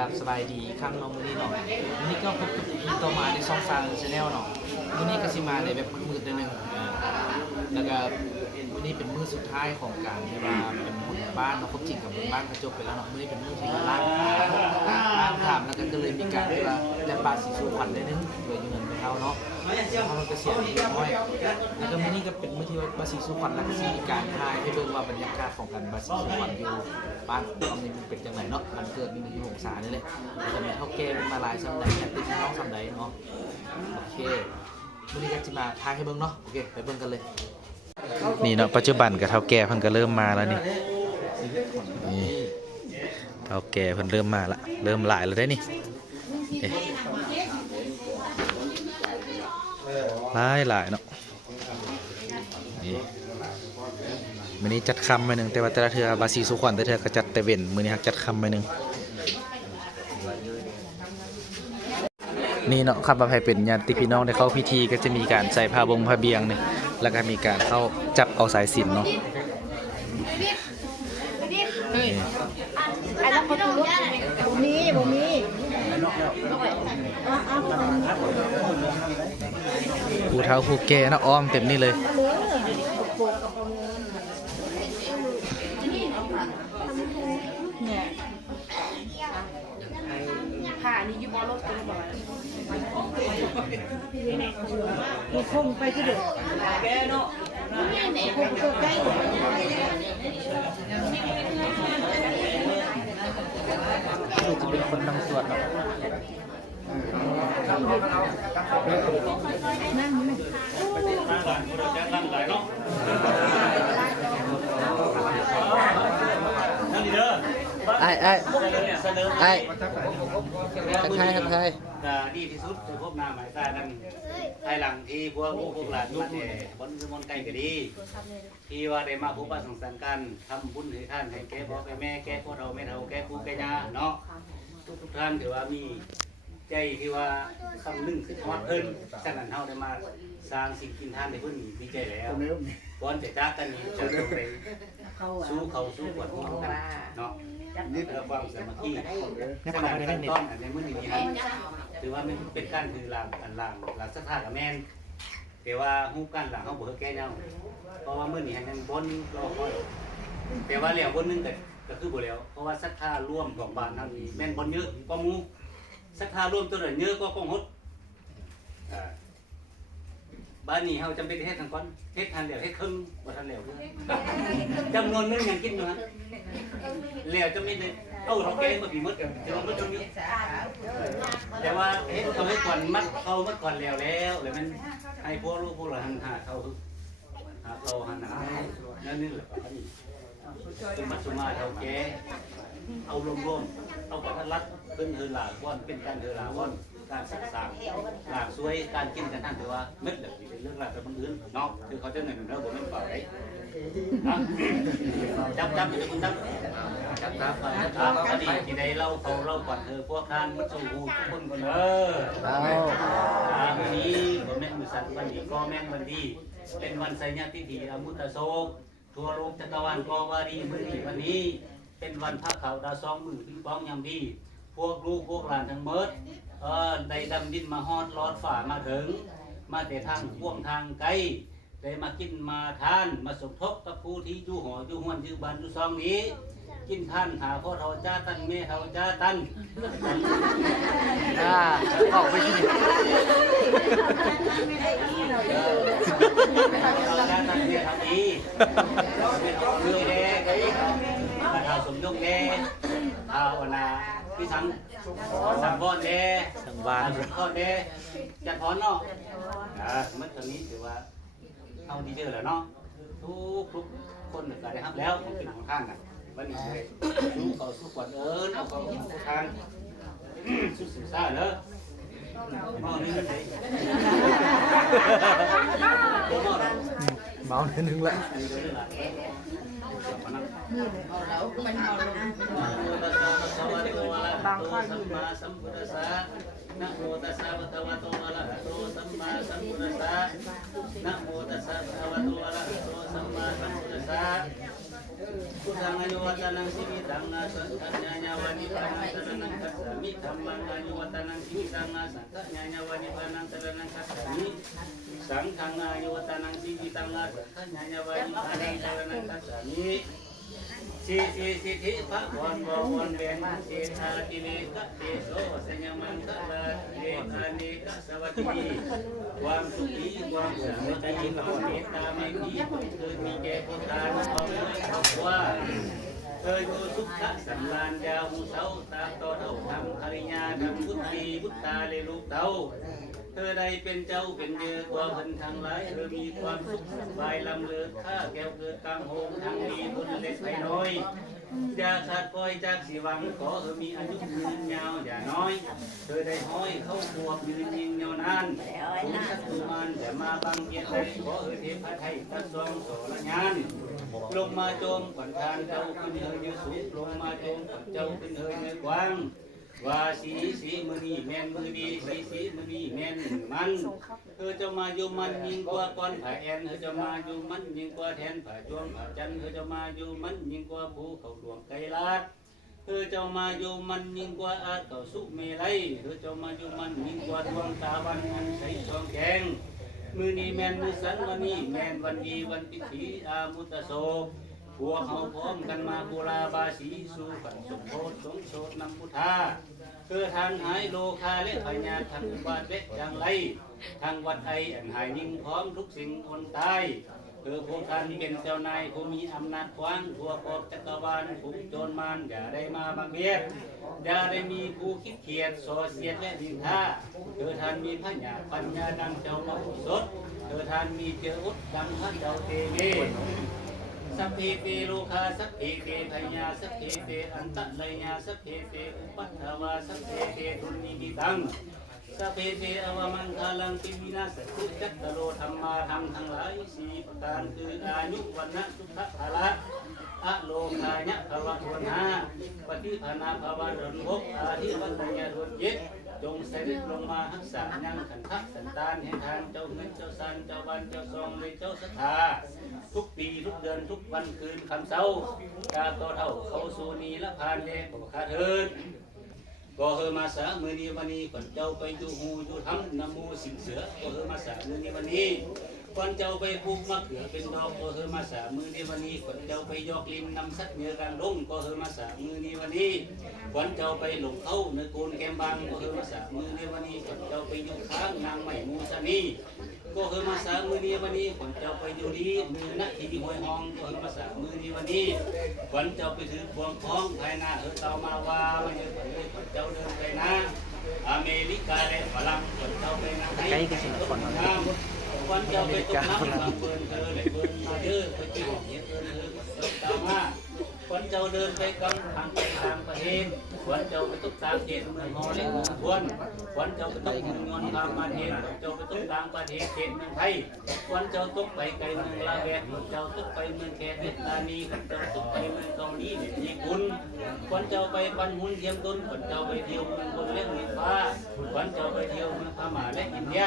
กับสบายดีข้างน้องมือนี้เนาะวันนี้ก็พบกับพี่ต่อมาในช่องซางชาแนลเนาะวันนี้ก็สิมาในแบบมืดๆนิดนึงแล้วก็วันนี้เป็นมื้อสุดท้ายของการที่ว่าเป็นบุญบ้านเนาะครบจริงกับบุญบ้านก็จบไปแล้วเนาะวันนี้เป็นมื้อที่มาล้างถามแล้วก็เลยมีการที่ว่าจะปาสีสู่ขวัญได้นึงโดยเงินไปเท่าเนาะเขาก็เสียนิดน้อยแล้วก็มื้อนี้ก็เป็นมื้อที่ว่าบาสีสู่ขวัญแล้วก็สิมีการถ่ายให้เบิ่งว่าบรรยากาศของการบาสีสู่ขวัญอยู่บ้านตอนนี้มันเป็นจังไดเนาะมันเกิดมีอยู่องศานี่แหละแล้วก็มีเท่าแก่มาหลายซ้ำใดแค่ติดน้องซ้ำใดเนาะโอเคมื้อนี้ก็จะมาถ่ายให้เบิ่งเนาะโอเคไปเบิ่งกันเลยนี่เนาะปัจจุบันกับเท่าแก่เพิ่นก็เริ่มมาแล้วนี่เท่าแก่เพิ่นเริ่มมาละเริ่มหลายแล้วได้นี่หลายเนาะนี่มื้อนี้จัดค่ำไปนึงแต่ว่าแต่ละเทื่อบาสีสุขวัญแต่ละเทื่อก็จัดแต่เว้นมื้อนี้ฮักจัดค่ำไปนึงนี่เนาะครับว่าใครเป็นญาติพี่น้องได้เข้าพิธีก็จะมีการใส่ผ้าบงผ้าเบียงนี่แล้วก็มีการเข้าจับเอาสายสิญจน์เนาะไอ้รับประตูรถบ่มีผู้เฒ่าผู้แก่นะอ้อมเต็มนี่เลยเนี่ยผ่านี่อยู่บ่รถกันบ่มีคงไปที่เด็กแกเนาะคงตัวใกล้จะเป็นคนนำสวดเนาะนั่งนี่ไอ้ทักทายดีที่สุดจะพบหน้าหมายตานั่นภายหลังที่พวกหลานมาเนี่ยบนสมนไก่ก็ดีที่ว่าได้มาพบปะสังสรรค์กันทำบุญให้ท่านให้แก่พ่อแก่แม่แก่พ่อเราแม่เราแก่ปู่แก่ย่าเนาะทุกท่านถือว่ามีใจที่ว่าคำนึงคือทอดเพิ่นฉะนั้นเฮาได้มาสร้างสิ่งกินท่านในเพิ่นดีใจแล้วก่อนจะจากกันนี้จะต้องไปสู้ปวดหัวกันเนาะนี่เป็นความสามัคคีขนาดขั้นตอนในมื้อนี้ถือว่ามันเป็นการคือหลังศรัทธากับแม่นแต่ว่าฮู้กันหลังเฮาบ่แก้แนวเพราะว่ามื้อนี้ยังบ่นรอคอยแต่ว่าแล้วบ่นึงก็คือบ่แล้วเพราะว่าศรัทธาร่วมของบ้านเฮานี่แม่นบ่เยอะกว่าหมู่ศรัทธาร่วมตัวนั้นเยอะกว่ากองหดบ้านนี้เฮาจำเป็นเฮ็ดทางก่อนเฮ็ดทันแล้วเฮ็ดครึ่งบ่ทันแล้วจำนวนนึงยังกินอยู่ฮะแล้วจะมีเอาเราแกมาปีมดจะมันจนอยู่แต่ว่าเฮ็ดเขาให้ก่อนมัดเขามัดก่อนแล้วเลยมันให้พวกลูกพวกหลานหาเขาหันหานั่นนี่แหละเป็นมัดสุมาเท่าแกเอารวมเอากระทัดรัดเป็นเฮลาว่อนเป็นการเฮลาว่อนการศึกษาหลากสวยการกินกันท่านถือว่าเม็ดแบบเป็นเรื่องหลักแต่บางอื่นเนาะคือเขาจะเหนื่อยหนึ่งแล้วผมไม่เปล่าเลยจับอยู่คุณจับอดีตที่ใดเล่าเขาเล่าก่อนเธอพวกท่านมัดสู้ทุกคนก่อนวันนี้ผมแม่มือสั่นวันนี้ก็แม่วันดีเป็นวันไสญาติธีอมุตโศกทั่วโลกจักรวาลก็วารีมือดีวันนี้เป็นวันพระเขาดาวซองมือพิงป้องยามดีพวกลูกพวกหลานทั้งเมิดได้ดำดินมาฮอดลอดฝ่ามาถึงมาแต่ทางพ่วงทางไกลได้มากินมาทานมาสมทบกับผู้ที่อยู่หออยู่ห้วนอยู่บ้านอยู่ซองนี้กินท่านหาพ่อเฒ่าจ้าตันแม่เฒ่าจ้าตันออกไปที่นี่จ้าตันแม่เฒ่าดีเรื่องแดงเฒ่าสมยงแดงเฒ่านาพี่สังบอนแดงสังวานก้อนแดงจัดพรเนาะเมื่อตอนนี้ถือว่าเอาดีเจอแล้วเนาะทุกคนก็ได้รับแล้วของกินของท่านนะวันนี้เลยสู้ก่อนเอาเขาทานสู้สื่อสารเนอะเมานี่เลยเมาเนึงละบางข้ออยู่นะโมตัสสะภะคะวะโตอะระหะโตสัมมาสัมพุทธัสสะนะโมตัสสะภะคะวะโตอะระหะโตสัมมาสัมพุทธัสสะ Putangan watanan sini tangga sananya nyawani pangan tanang kasana มิธรรมังอายุวัตนังชีวิตังอาสังฆญาญาวานิพานังตระนังคัจฉามิสังฆังอายุวัตนังชีวิตังอาสังฆญาญาวานิพานังตระนังคัจฉามิสิทธิพระวันบวรเบนเจตาติเลกะเตโสสัญญมังคะลาเออานิกะสวัสดีความสุขีความสามัคคีความเมตตาไม่มีคือมีแก่คนตาของเราว่าเคยดูสุขะสัมลานยาวหูเสาตาโตเท่าทำอริยาทำพุทธีพุทธาเลยลูกเต่าเธอใดเป็นเจ้าเป็นเยือกว่าคนทางหลายเธอมีความสุขสบายลำเลิศข้าแก้วเกิดกลางโฮมทางมีบุญเล็กไม่น้อยอย่าขาดปล่อยจากสีหวังขอเธอมีอายุยืนยาวอย่าน้อยเธอได้ห้อยเข้าขวบยืนยิงยาวนานคุณสัตว์มันอย่ามาบังเกียรติขอเธอเทพไทยกระทรวงโสรญานลงมาโจมขวัญทานเจ้าขึ้นเฮยยืสูงลงมาโจมขวัญเจ้าขึ้นเฮยเนื้อกว้างว่าสีมือนีแมนมือดีสีมือนีแมนมันเธอจะมาอยู่มันยิ่งกว่าก้อนผาแอนเธอจะมาอยู่มันยิ่งกว่าแทนผาจวงผาจันเธอจะมาอยู่มันยิ่งกว่าภูเขาหลวงไกรลาดเธอจะมาอยู่มันยิ่งกว่าอาเก่าสุเมลัยเธอจะมาอยู่มันยิ่งกว่าดวงตาวันอันใสช่องแกงมือนีแมนมือสันวันนี้แมนวันดีวันพิธีอามุตโศกพวกเขาพร้อมกันมาบูราบาสีสู่ขันสมโพธิสงโสดนำพุทธาเพื่อทานหายโลคาและปัญญาทางอุบาทเล็กจังไรทางวัดไออันหายยิ่งพร้อมทุกสิ่งคนตายเพื่อพวกท่านเป็นเจ้านายผู้มีอำนาจกว้างทั่วกอบจักรวาลผู้โจรมารอย่าได้มาบังเบียดอย่าได้มีผู้คิดเขียดส่อเสียดและดินท่าเพื่อท่านมีพระญาปัญญาดังเจ้าพระอุศดเพื่อท่านมีเจอุดดังพระเจ้าเตเมสัพเพเตโลคาสัพเพเตพญาสัพเพเตอันตะเลยญาสัพเพเตอุปัฏฐาวาสัพเพเตทุนนิมิตังสัพเพเตอวมังคาลังปิวินาสตุจัตตโรธรรมาธรรมทั้งหลายสี่ประการคืออายุวันนะสุขภาละอะโลกายะภวะทวนหาปฏิภาณาภวะรนภพอาทิวัตยะรนเย็ดจงเสด็จลงมาหักษายังขันทักสันตานแห่งทางเจ้าเงินเจ้าสันเจ้าวันเจ้าทรงเลยเจ้าศรัทธาทุกปีทุกเดือนทุกวันคืนคำเศร้ากาโตเท่าเขาสูนีละพานเด็กขขาเถิดก็เฮมาสามือนี้วันนี้ก่อนเจ้าไปดูหูดูทำนมูสิงเสือก็เฮมาสามือนี้วันนี้ก่อนเจ้าไปปลูกมะเขือเป็นดอกก็เฮมาสามือนี้วันนี้ก่อนเจ้าไปยอกลิมนำสัตว์เนื้อกลางดงก็เฮมาสามือนี้วันนี้ก่อนเจ้าไปหลงเข้าในโกนแกมบางก็เฮมาสามือนี้วันนี้ก่อนเจ้าไปอยู่ข้างนางใหม่มูซานีก็เฮมาสามือนี้วันนี้ก่อนเจ้าไปอยู่ดีมือนักที่หวยห้องก็เฮมาสามือนี้วันนี้ก่อนเจ้าไปถือพวงคล้องภายหน้าเฮเตามาว่าวันนี้ก่อนเจ้าเดินไปนะอเมริกาและฝรั่งก่อนเจ้าไปนะให้คนงามวันเจ้าไปตกน้ำบางเบิร์นเธอเลยเบิร์นมาเด้อไปจีบเยอะเบิร์นเธอตามมาวันเจ้าเดินไปกำทางไปทางประเทศวันเจ้าไปตกตามเขตเมืองฮอลและเมืองทวนวันเจ้าไปตกเมืองงอนตามประเทศวันเจ้าไปตกตามประเทศเขตเมืองไทยวันเจ้าตกไปไกลเมืองลาเวสวันเจ้าตกไปเมืองแคเทตานีวันเจ้าตกไปเมืองเกาหลีญี่ปุ่นวันเจ้าไปปันหุ่นเทียมต้นวันเจ้าไปเที่ยวเมืองบนและเมืองฟ้าวันเจ้าไปเที่ยวเมืองพม่าและอินเดีย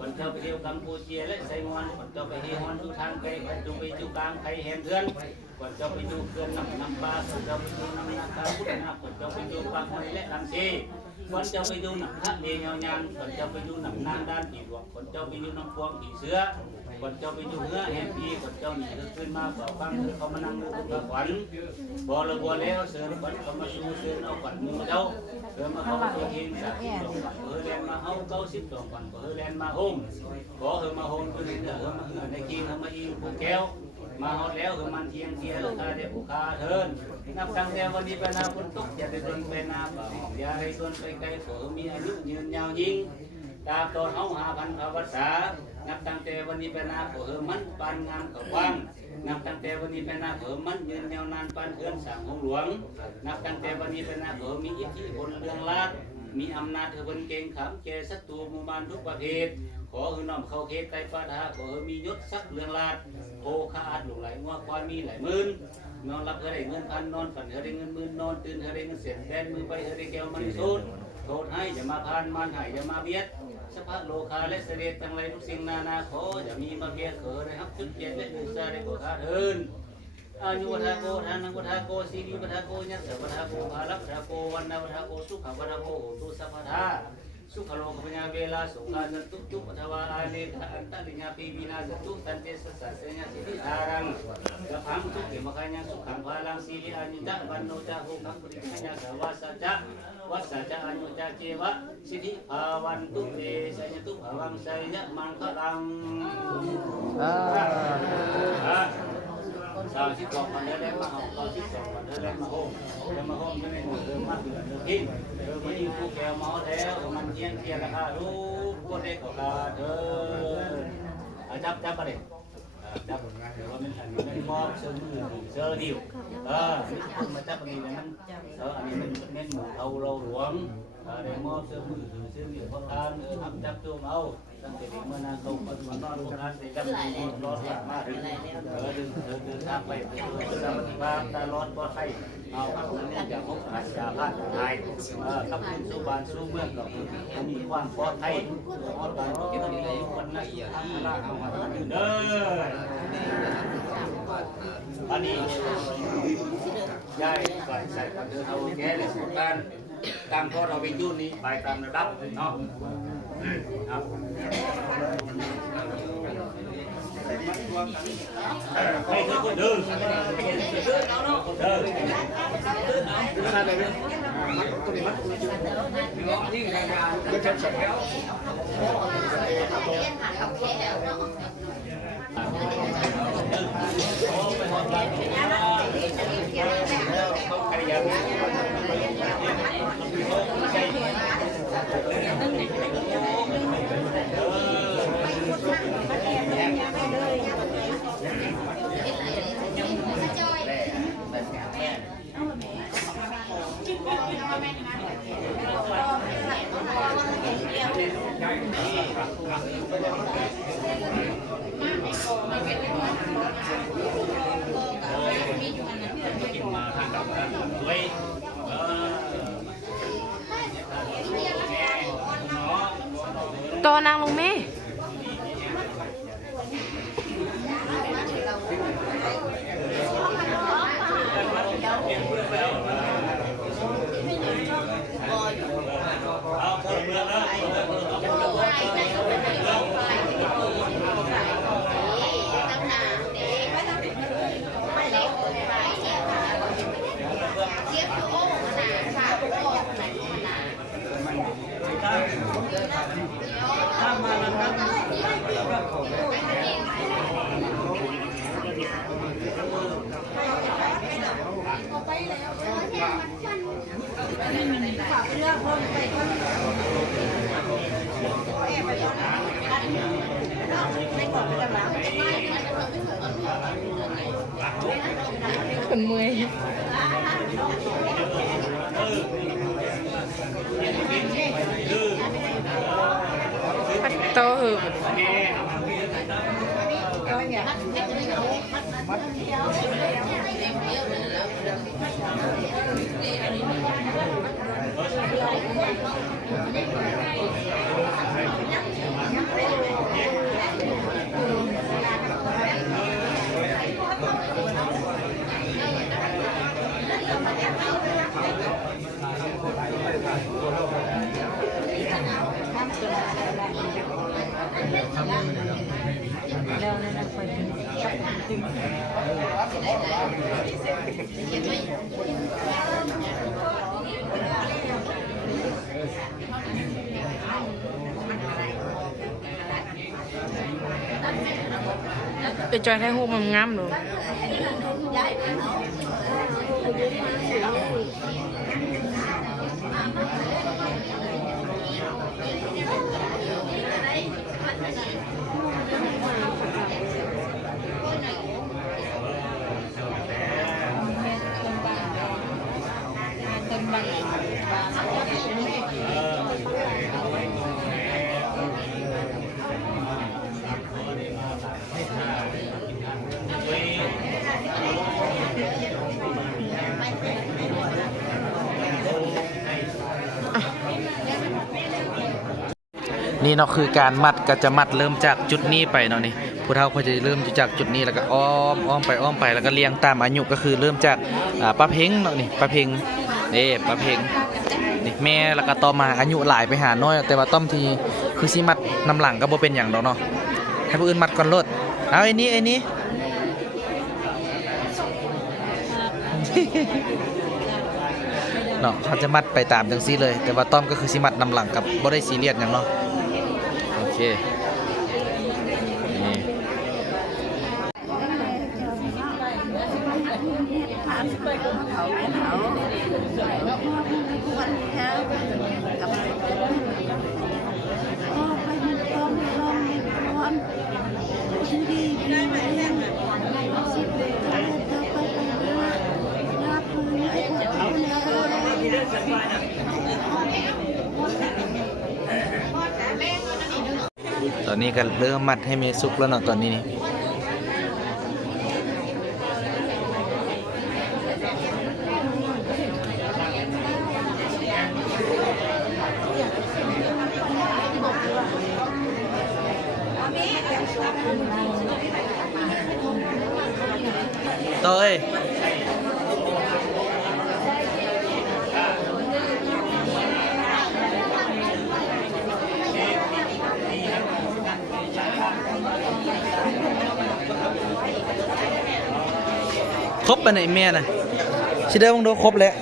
วันเจ้าไปเที่ยวกัมพูชีและไซมอนวันเจ้าไปเที่ยวฮอนดูทางไกลวันเจ้าไปจูกลางไทยแหมเพื่อนวันเจ้าไปดูเขื่อนน้ำปลาวันเจ้าไปดูน้ำนาคาพุทธนาวันเจ้าไปดูปากหอยและลำเชวันเจ้าไปดูน้ำทะเลเงายันวันเจ้าไปดูน้ำนางด้านผีหลวงวันเจ้าไปดูน้ำพวงผีเสือวันเจ้าไปดูเนื้อแห่งผีวันเจ้าหนีขึ้นมาเป่าฟังเขามานั่งดูกับขวัญบ่ละบ่แล้วเสือขวัญเขามาสู้เสือเอาขวัญมือเจ้าเสือมาเข้าตัวเองสักดอกขวัญเฮือแลนมาเฮา90 ดอกขวัญเฮือแลนมาโฮมบ่เฮือมาโฮมตัวนี้เฮือมาเฮือในกินเฮือมาอีผู้แก้วมาฮอดแล้วคือมันเทียงเทียแล้วตาเด็กผู้ขาเทินนับตั้งแต่วันนี้เป็นนาฝนตกอย่าได้ต้นเป็นนาเปล่าอย่าได้ต้นไปไกลเผื่อมีอายุยืนยาวยิ่งตาต้นเฮา5,000 ภาวษานับตั้งแต่วันนี้เป็นนาเผื่อมันปานงามกับว่างนับตั้งแต่วันนี้เป็นนาเผื่อมันยืนยาวนานปานเพื่อนสั่งของหลวงนับตั้งแต่วันนี้เป็นนาเผื่อมีอิทธิพลเรื่องลาดมีอำนาจเธอเป็นเก่งขำแก่ศัตรูหมู่บ้านทุกประเภทขอน้อมเข้าเขตไกลปาฐาขอมียศศักดิ์เรืองราชโภคาอาจหลงไหลงัวควายมีหลายหมื่นนอนรับเธอได้เงินพันนอนฝันเธอได้เงินหมื่นนอนตื่นเธอได้เงินเสียนแดนมือไปเธอได้แก้วมันสูดโทษให้อย่ามาพานมันให้อย่ามาเบียดสภาพโลคาและเสด็จทั้งหลายทุกสิ่งนานาขออย่ามีมาเบียดเขอได้ฮับจุดเจ็ดและดุษาได้กดขาเทิน อายุวัฒโกทานังวัฒโกสีวิวัฒโกยัสสะวัฒโกภาลักวัฒโกวันนาวัฒโกสุขวัฒโกโหตุสัพพทาสุขโลกปัญญาเวลาสุขาจันตุจุปัทวาอาเนทอันตริญญาปีวินาจันตุตันเจสัสสะเสญสิทธิธารังกะพังทุกเขมขัญญังสุขังภาลังสีลิอานิจักวันโนจักหุขังปริขัญญังสวัสสะจักวัสสะจักอนุจักเจวะสิทธิภาวันตุเตสัญญตุภวังไสยะมังคะลังสาวที่บอกมันได้แล้วมาเอาตอนที่สองมันได้แล้วมาโฮมแล้วมาโฮมไม่หมดเลยมากเดือดเลยทิ้งมันยิ่งผู้แก่มาแล้วมันเทียนราคารู้ก็ได้ก็กาเด้อจับประเด็นจับว่ามันอันนี้มันมอบเสื้อมือเสื้อดิวมาจับอันนี้นะมันอันนี้มันเน้นหมูเอาเราหลวงได้มอบเสื้อมือเสื้อดิวเพราะการทำจับตัวเอาตั้งแต่เด็กเมื่อนานเขาปัจจุบันนอนพวกนั้นได้จับตัวรอดมากดึงทางไปสามปฏิภาณตลอดปลอดภัยเอาอย่างพวกอาชญาบ้านไทยกับคุณสุบานสู้เมืองก็มีความปลอดภัยปลอดภัยที่ต้องได้วันนั้นที่ละเอามาเด้ออันนี้ยายใส่กันเดินเอาแก่เลยสุดการตามข้อเราไปยุ่นนี้ไปตามระดับเนาะครับให้ทุกคนดูตัวนางลุงมี่คนเมื่อยโตเหอะไปจอยไทยหูมันงามหนูนี่เนาะคือการมัดก็จะมัดเริ่มจากจุดนี้ไปเนาะนี่ ผู้เฒ่าเขาจะเริ่มจากจุดนี้แล้วก็อ้อมไปแล้วก็เรียงตามอายุก็คือเริ่มจากป้าเพ็งเนาะนี่ป้าเพ็งนี่ป้าเพ็งนี่แม่แล้วก็ต่อมาอายุหลายไปหาน้อยแต่ว่าต้อมทีคือสิมัดนำหลังก็บ่เป็นหยังดอกเนาะให้ผู้อื่นมัดก่อนโลดเอาไอ้นี้ เนาะเขาจะมัดไปตามจังซี่เลย แต่ว่าต้อมก็คือสิมัดนำหลังกับบ่ได้ซีเรียสหยังเนาะโอเคนี่ตอนนี้ก็เริ่มมัดให้เมสุกแล้วเนาะตอนนี้นี่ต่อเอ้ยครบไปไหนแม่น่ะชิได้บังดูครบแล้ว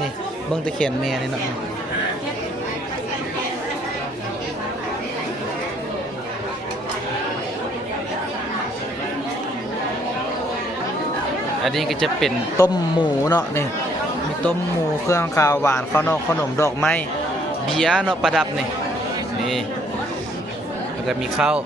นี่เบิ่งตะเขียนแม่นี่เนาะอันนี้ก็จะเป็นต้มหมูเนาะนี่มีต้มหมูเครื่องคาวหวานข้าวนอกขนมดอกไม้เบียร์เนาะประดับนี่แล้วก็มีข้าว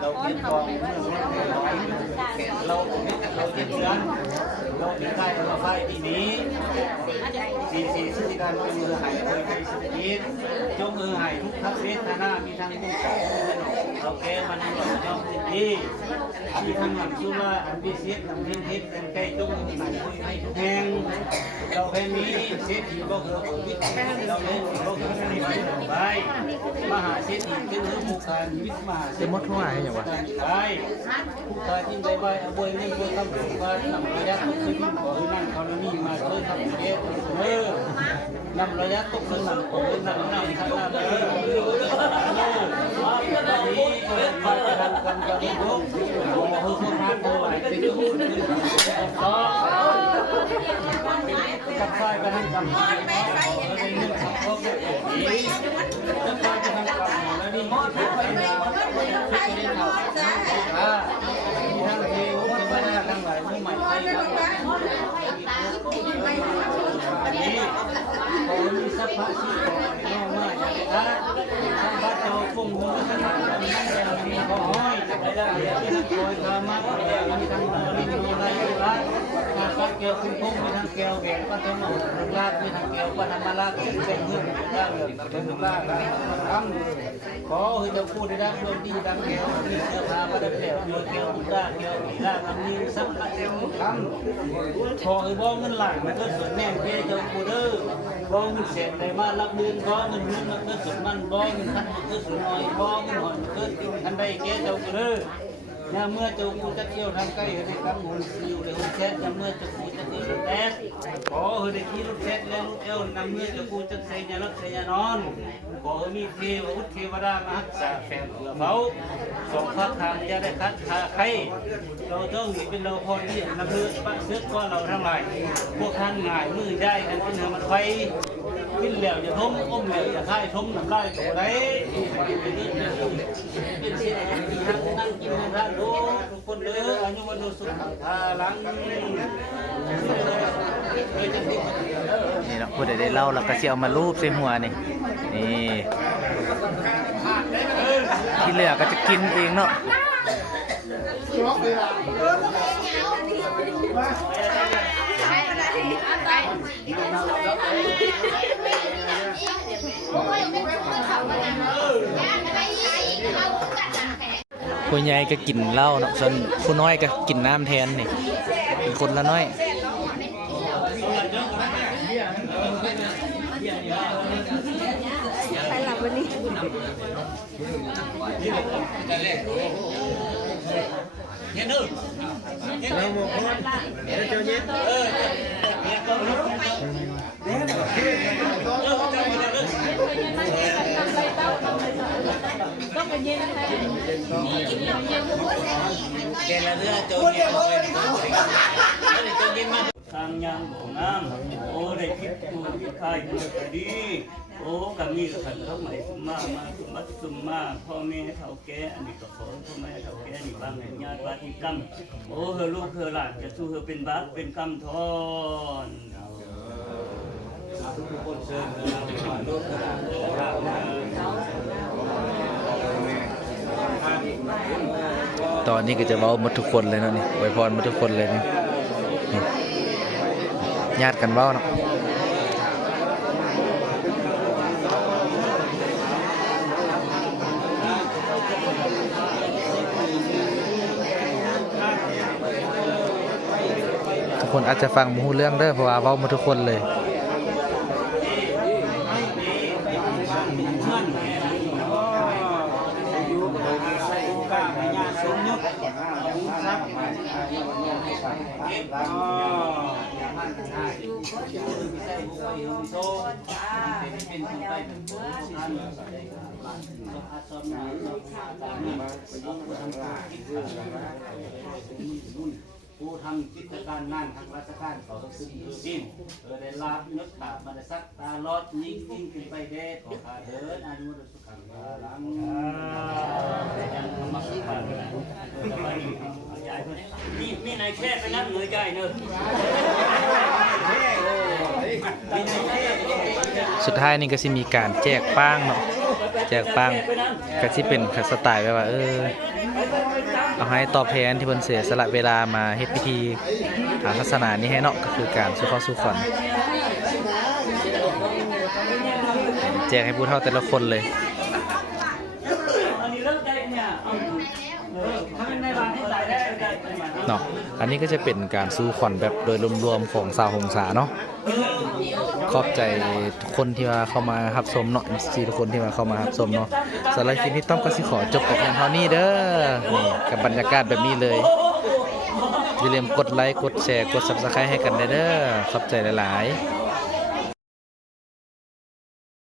เราเก็บกองเราเก็บเงินเราเก็บได้เราไฟที่นี้สี่สิทธิการเป็นมือหายโดยใครสิทธิจงมือหายทุกทักษิณหน้ามีทางผู้สาวเราแก้มันหลอกย่อมสิทธิมีทางหลังชื่อว่าอันพิเศษหลังเรื่องทิพย์เป็นใกล้จงมือหายคุยให้ทุกแห่งเราแค่นี้เศรษฐีก็คือคนวิทย์เราเล่นก็คือไม่ได้ไปมหาเศรษฐีเป็นเรื่องบุคคลวิทย์มหาเศรษฐี ทั่วอย่างวะ ไปผู้ชายที่ไปเอาบวยนี่บวยทำบุญว่านำระยะตกขึ้นขอให้นั่งเขานี่มาช่วยทำเยอะนำระยะตกขึ้นนำขอให้นั่งข้างหน้าเลยวันนี้ไปทำกันกับลูกขอให้คนทานทั้งหลายเป็นผู้ขึ้นต่อกับฝ่ายกันทำกันเป็นหนึ่งของพวกนี้จะฝ่ายกันทำกันแล้วนี่มอดทุกไปแล้วทุกไปแล้วมีทั้งเทวเทวดาทั้งหลายผู้ใหม่ไปทั้งหลายอันนี้ขอมีสัพพะชีขอน้องมาอย่างนั้นทางบ้านเราคงมือขนาดนี้เรามีขอห้อยไปได้ที่คอยทำมามีทั้งโนริโนไลรัตนาคัดเกี่ยวคุณพุ่งมีทั้งเกี่ยวแหวนปัทมะลาดมีทั้งเกี่ยวปัทมะลาดเป็นเพื่อนได้เหลือเป็นลาดทำขอให้เจ้าพูดได้ดังโดนดีดังแก้วมีเสื้อผ้าประดับแก้วเกี่ยวบุญได้เกี่ยวผีได้ทำนี้สักเดียวทำขอให้บ้องเงินหลังมันก็ส่วนแน่นเจ้าเจ้าพูดเด้อบ้องเงินเสร็จได้มารับเงินบ้องเงินมันก็ส่วนมันบ้องเงินทันมันก็ส่วนน้อยบ้องเงินหอนมันก็ทันได้แก่เจ้าพูดเด้อเนี่ยเมื่อเจ้าพูดจะเที่ยวทางใกล้ให้ทำหุ่นซิวหรือหุ่นแท้จะเมื่อเจ้าพูดจะเที่ยวแท้ขอให้ ได้ขี่รถเช็ดและรถเอวนำเมื่อจะกูจะใส่ยารถใส่ยานอนขอมีเทววุฒิเทวดามารักษาแฟนเพื่อเขาสองข้อทางจะได้คัดคาใครเราต้องหนีเป็นเราคนที่นำเมื่อปะซึกก็เราทั้งหลายพวกท่านง่ายมือได้กันเป็นเหือมันไฟขึ้นแล้วจะทมอมแล้วจะค่ายทมน้ำลายตัวไหนเป็นเสียงที่ท่านนั่งกินท่านรู้ทุกคนเลยอายุวันสุขทาลัง นี่เนาะผู้ใดได้เล่าแล้วก็สิเอามารูปใส่หัวนี่นี่ที่เหลือก็จะกินเองเนาะผู้ใหญ่ก็กินเหล้าเนาะส่วนผู้น้อยก็กินน้ำแทนนี่เป็นคนละน้อยไปหลับวันนี้ต้องไปเย็นแทนแกละเรื่องโจรเนี่ยทางยังของน้ำโอ้ได้คิดตัวคิดคายตัวก็ดีโอ้ก็มีขันเข้าใหม่สมมาสมบัติสมมาพ่อแม่เฒ่าแก่อันนี้ก็ขอพ่อแม่เฒ่าแก่นี่บางแห่งญาติวาธิกรรมโอ้เฮอลูกเฮอหลานจะสู้เฮอเป็นบาปเป็นกรรมทอนทุกคนเชิญลูกหลานตอนนี้ก็จะเว้าหมดทุกคนเลยเนาะนี่อวยพรหมดทุกคนเลยนี่ญาติกันเว้าเนาะทุกคนอาจจะฟังบ่ฮู้เรื่องเด้อเพราะว่าเว้าหมดทุกคนเลยผู้ทำกิจการงานทางราชการขอซึ่งสิ้นได้ลาบยศถาบรรษักตาลอดยิ่งขึ้นไปเด้ขอขาเถิดอายุสุขังลังมีนายแค่ไปนับเหนือใจเนอะสุดท้ายนี่ก็สิมีการแจกป้างเนาะแจกป้างก็สิเป็นสไตล์แบบว่าเอาให้ตอบแทนที่เพิ่นเสียสละเวลามาเฮ็ดพิธีทางศาสนานี้ให้เนาะก็คือการสู่ข้อสู่ขวัญแจกให้ผู้เฒ่าแต่ละคนเลยเนาะอันนี้ก็จะเป็นการสู่ขวัญแบบโดยรวมๆของชาวหงสาเนาะขอบใจทุกคนที่มาเข้ามารับชมเนาะทุกคนที่มาเข้ามารับชมเนาะสำหรับคลิปนี้ต้องก็สิขอจบแต่เพียงเท่านี้เด้อนี่กับบรรยากาศแบบนี้เลยอย่าลืมกดไลค์กดแชร์กด Subscribe ให้กันเด้อขอบใจหลายๆ